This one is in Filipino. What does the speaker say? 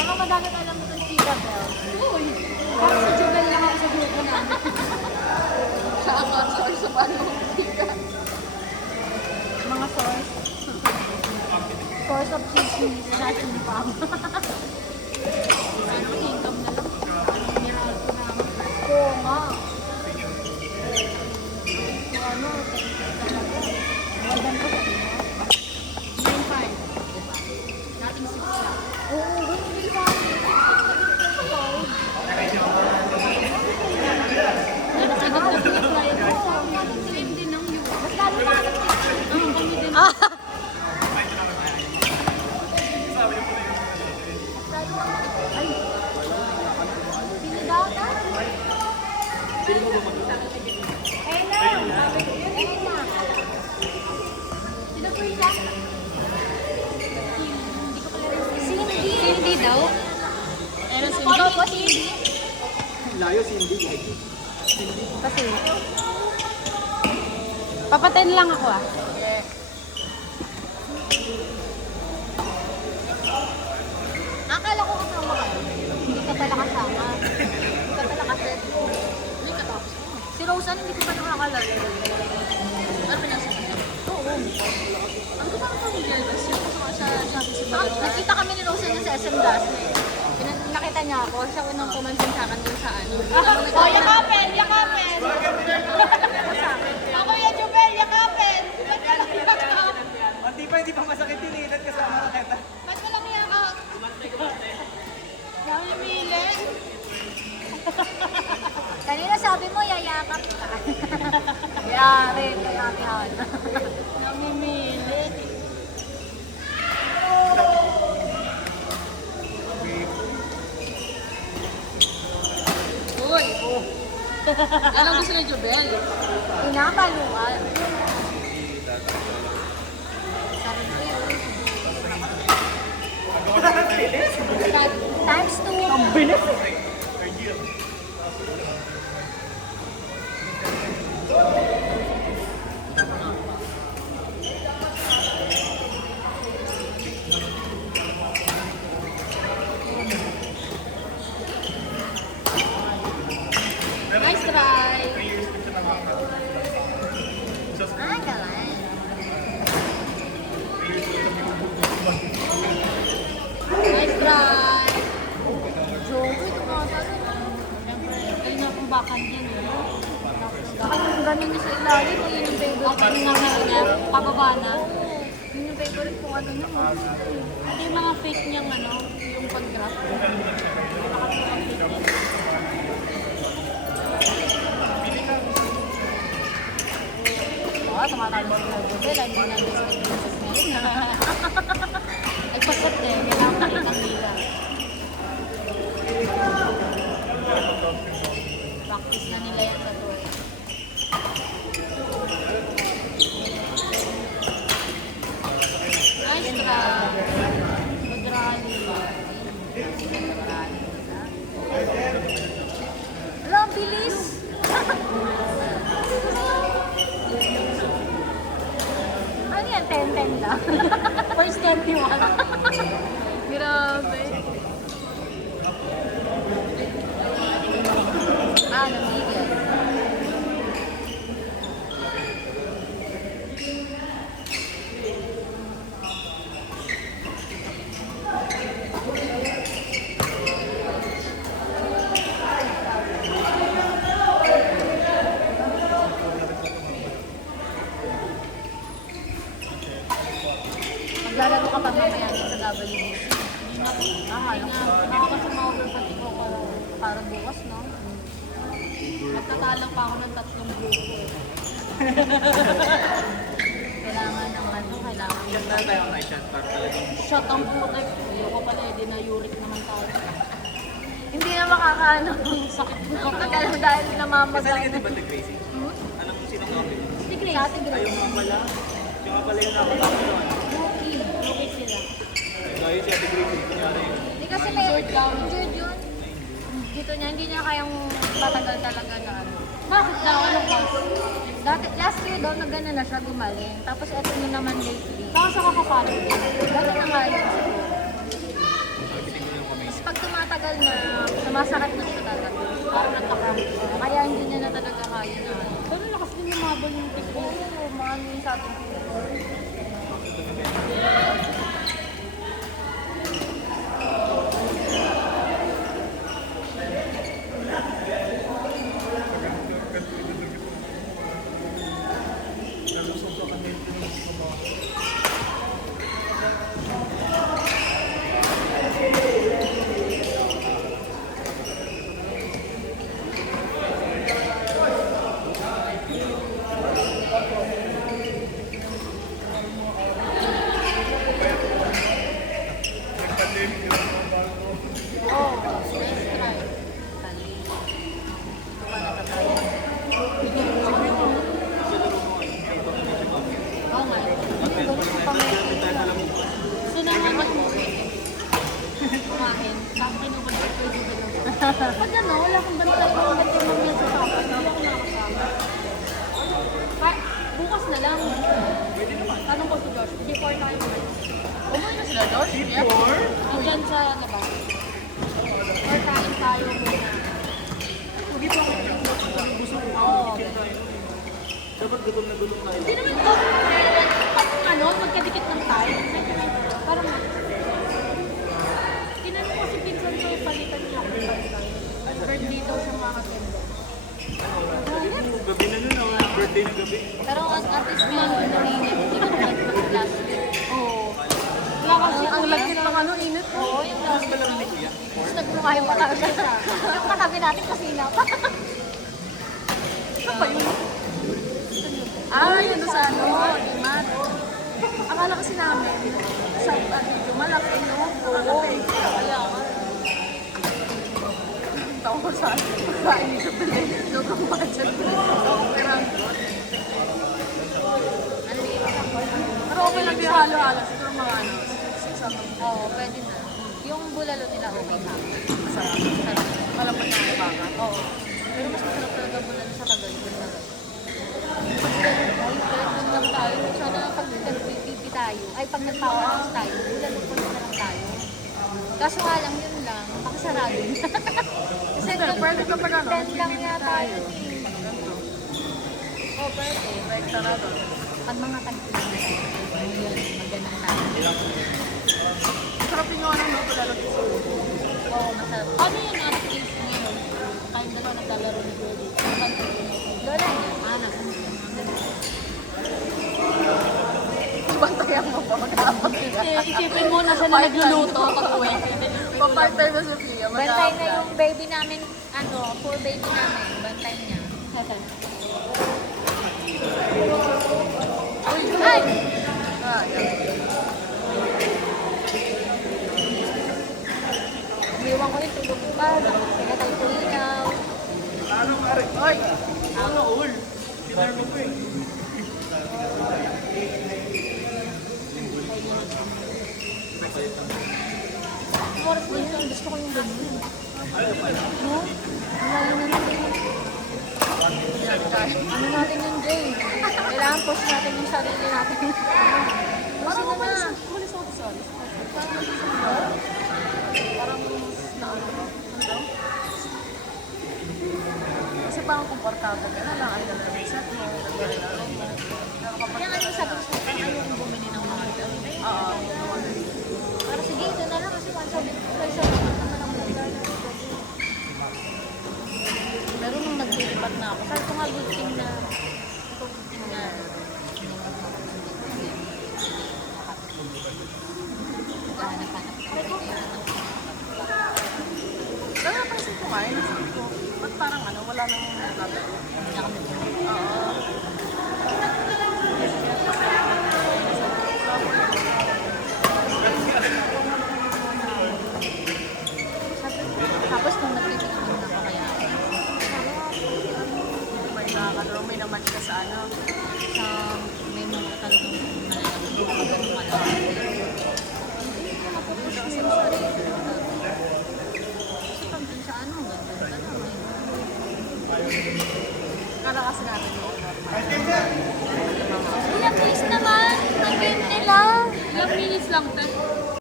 Baka madami alam mo itong Tita Bell. Uy! Parang si Jubel lang ako sa grupo namin. Siya ang source sa paano kita. Mga source. Source of chismis. Natin pa. Ano, income na lang. Nirahan ko na. Oo nga. So ano, talaga. Maganda ko sa inyo. 9.5. Dating 6 lang. Oo, hindi sa akin. Same din ng you. Mas lalo pa kasi. Kami din. Ay. Sino daw ta? Hello. Hello. Sino po siya? Hindi ko pala rin. Cindy. Cindy daw. Pero Ikaw po, Cindy? Layo si Hindi. Kasi. Papatin lang ako ah. Akala ko kasama ka. Hindi ka pala kasama. Hindi ka pala kasi. Hindi ka tapos. Si Rosan, hindi ko pa nakakalala. Ano pinasa niya? Oo. Ano ko parang pamilya? Tapos yung kasama siya sabi si Ah, Bala. nakita kami ni Rosan sa SM Daphne. Nakita niya ako. Siya unang pumansin sa akin dun sa ano. Oh, yakapin! Yakapin! Ako yan, Jubel! Yakapin! Hindi pa masakit yun eh. Dahil kasama ka kita. Ba't walang yakap? Namimili. Kanina sabi mo, yayakap ka. Yari, kayamihan. Namimili. Uy! Anong gusto ni Jubel? Pinapaluan. Sabi ko yun. Times 2. Ang bilis. Nice try! Ah, galing. Nice try! Joey, tumatalo. Siyempre, ayun na kung bakan yan eh. Ang ganun niya sa ilalim, yun yung favorite. At yung nga niya, pababa na. Yun yung favorite kung ano niya. Ito yung mga fake niyang ano, yung pag-graph. Oo, tumatalo si Jubel. Hindi na business ngayon. Ay, pasat eh. Kailangan makita nila. Practice na nila yan sa tour. Nice try! Good rally. Wala, ang bilis. Ano yan? 10-10 lang. First 21. Grabe. Ah, namigil. Maglalaro ka pa mamaya din sa WBC. Ah, Kaya nga, nakakasama pati ko ko. para bukas, no? Magtatalo pa ako ng 3 grupo eh. Kailangan ng ano, kailangan. Yan na tayo ang night shot para talagang Shot ang putek. Ayoko pala eh, dinayurik naman tayo. Hindi na makakaano. Sakit mo ko. Pagkalang dahil Kasali namamagal. ka din ba the Gracie? Alam mo sino nga pala? Si Grace. Sa ating Ayaw Grace. nga pala. Yung nga pala yung nakapagod doon. Rookie. Okay sila. Ayaw si Ate Gracie. Kunyari. Hindi kasi may injured yun. Dito niya, hindi niya kayang matagal talaga na ano. Bakit daw? Anong cause? Dati, last year daw na gano'n na siya gumaling. Tapos eto niya naman lately. Baka sa kakapalo. Dati na nga yun siguro. Bitin ko yung kamay. matagal na sumasakit na siya talaga. Parang nagka-cramp. Kaya hindi niya na talaga kaya na. Pero lakas din lumabon yung tipo. Maano yung sa ating tipo. Oo nga. Gusto naman mag-movie. Kumain. Tapos kinubad ko yung pag ano, wala kang bantay mo mga sa kapag. Hindi ako nakakasama. Bukas na lang. Tanong ko si Josh. Before tayo kumain. Umuwi na sila, Josh? Diyan sa labas. Or kain tayo muna. Hindi pa ako busog. Oo. Dapat gutom na gutom tayo. Hindi naman ito. Pag ano, magkadikit ng tayo. Parang tinanong ko si Pinsan ko palitan niya ako. Birthday daw siya mga katendo. Gabi na nun, birthday na gabi. Pero at least may nanginip. Hindi ko nag-last year. Oo. Wala kasi Ang lagkit ng ano, init. Oo, yung last year. Malamig yan. Tapos nagbumayo pa talaga siya. Yung katabi natin kasi na pa. Ano pa yun? Yun doon sa ano, Iman. Akala kasi namin, sa video, malaki, no? Oo. Kaya nga. Tawa ko sa pagkain ni Shabelle. Lugang budget. Pero, pero okay lang yung halo-halo. Siguro mga ano, 600. Oo, pwede na. Yung bulalo nila okay na. Masarap. Sarap. Malambot na ang baka. Oo. Pero mas masarap talaga bulalo sa Tagalog na. Ay, doon lang tayo. Sana pag nag-PPP tayo, ay pag nagpapakas tayo, bulalo po na lang tayo. Kaso nga lang yun lang, pakasarado na. Kasi Pero pwede ka pala, no? 10 lang yata yun eh. Ganito. Oo, pwede. Rekta na doon. Pag mga tagpilan na tayo, yun, magandang tayo. Sarap yung ano, no? Palalagay sa ulo. Oo, masarap. Ano yun ang case ngayon? Kayong dalawa naglalaro ni Jolie. Lola niya, anak. Bantayan mo pa mag-aapag ka. Isipin mo na siya na nagluluto pag-uwi. Pa-part-time na Sofia. Bantay na yung baby namin, ano, poor baby namin. Bantay niya. Ay! Iniwan ko yung tulog pa. Kaya tayo sa ilaw. Ano, pare? Oy! Ano, all? Sinargo ko eh. Oras na yun. Gusto ko yung ganyan. No? Malayo na natin. Ano natin yung Jay? Kailangan push natin yung sarili natin. Parang Gusto na. umalis ako sa alis. Parang na ano ba? Ano daw? Kasi parang komportable ka na lang. Ay, nag-reset mo. Nag-laro mo. Pero kapag... Kaya ano sabi ko, ayaw kong bumili ng mga ganun. Oo. Para sige, ito na lang kasi sabi ko, kaysa naman ang ganda. Pero nung naglilipat na ako, sabi ko nga good thing na naghahanap-hanap ko rin yun. Kaya napansin ko nga, nasabi ko, ba't parang ano, wala nang naglalaro? Hindi na kami tulog. Oo. Tapos nung nagpipigil na ako kaya May nakakaduro, may naman ka sa ano. sa may mga talagang malalaman ko ako ganun malalaman. Hindi ko mapupush mo yung sarili. Kasi pag dun sa ano, ganda ka lang eh. Kala kasi natin yung normal. Kuya, please naman. Ang game nila. Ilang minutes lang, 10.